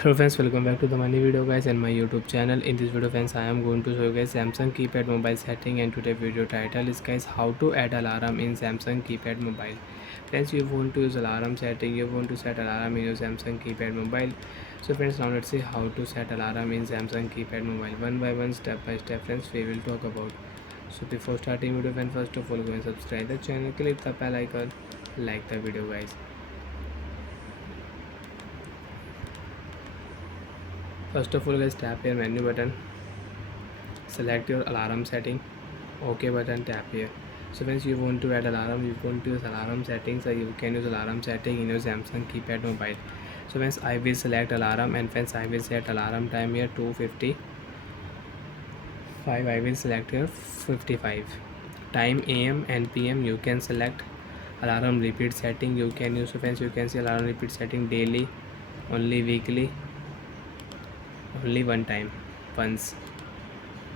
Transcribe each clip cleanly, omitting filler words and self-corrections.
Hello friends, welcome back to the money video guys and my YouTube channel. In this video friends, I am going to show you guys Samsung keypad mobile setting, and today video title is guys how to add alarm in Samsung keypad mobile. Friends, you want to use alarm setting, you want to set alarm in your Samsung keypad mobile. So friends, now let's see how to set alarm in Samsung keypad mobile. One by one, step by step friends, we will talk about. So before starting video friends, first of all go and subscribe the channel, click the bell icon, like the video guys. First of all guys, tap your menu button, select your alarm setting, OK button, tap here. So once you want to add alarm, you want to use alarm settings, so you can use alarm setting in your Samsung keypad mobile. So once I will select alarm, and once I will set alarm time here 2:55, I will select here 55 time. AM and PM you can select. Alarm repeat setting you can use. So friends, you can see alarm repeat setting daily, only weekly, only one time, once.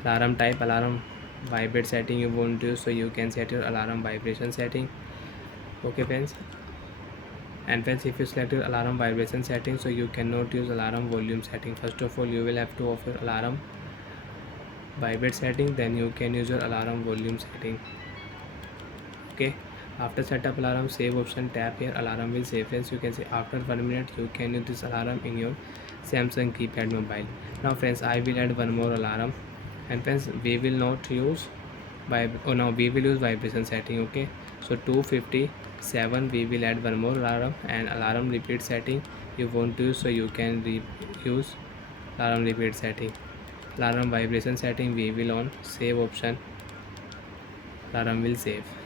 Alarm type, alarm vibrate setting you want to use, so you can set your alarm vibration setting. Okay friends, and friends, if you select your alarm vibration setting, so you cannot use alarm volume setting. First of all, you will have to offer alarm vibrate setting, then you can use your alarm volume setting. Okay, after setup alarm save option, tap here, alarm will save. Friends, you can say after 1 minute you can use this alarm in your Samsung keypad mobile. Now friends, I will add one more alarm, and friends, we will not use now we will use vibration setting. Okay, so 2:57 we will add one more alarm, and alarm repeat setting you want to use, so you can use alarm repeat setting. Alarm vibration setting we will on, save option, alarm will save.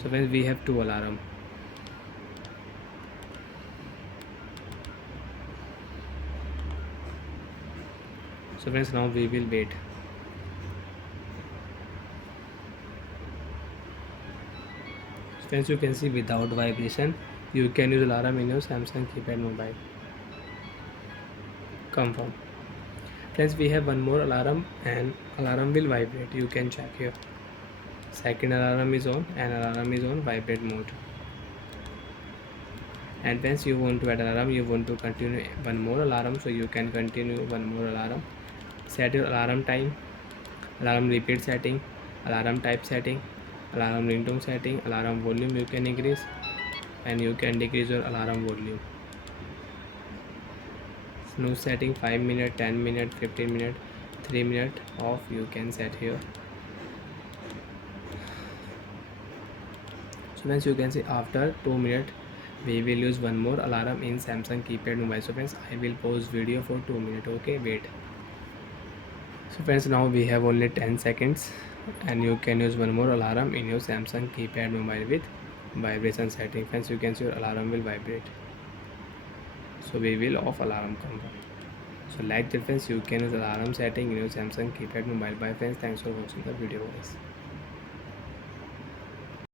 So when we have two alarm. So friends, now we will wait. Friends, you can see without vibration you can use alarm in your Samsung keypad mobile. Confirm. Friends, we have one more alarm, and alarm will vibrate. You can check here. Second alarm is on, and alarm is on vibrate mode. And once you want to add alarm, you want to continue one more alarm, so you can continue one more alarm. Set your alarm time, alarm repeat setting, alarm type setting, alarm ringtone setting, alarm volume you can increase, and you can decrease your alarm volume. Snooze setting 5 minute, 10 minute, 15 minute, 3 minute off you can set here. So friends, you can see after 2 minutes we will use one more alarm in Samsung keypad mobile. So friends, I will pause video for 2 minutes. Okay, wait. So friends, now we have only 10 seconds, and you can use one more alarm in your Samsung keypad mobile with vibration setting. Friends, you can see your alarm will vibrate, so we will off alarm confirm. So like that friends, you can use alarm setting in your Samsung keypad mobile. Bye friends, thanks for watching the video guys.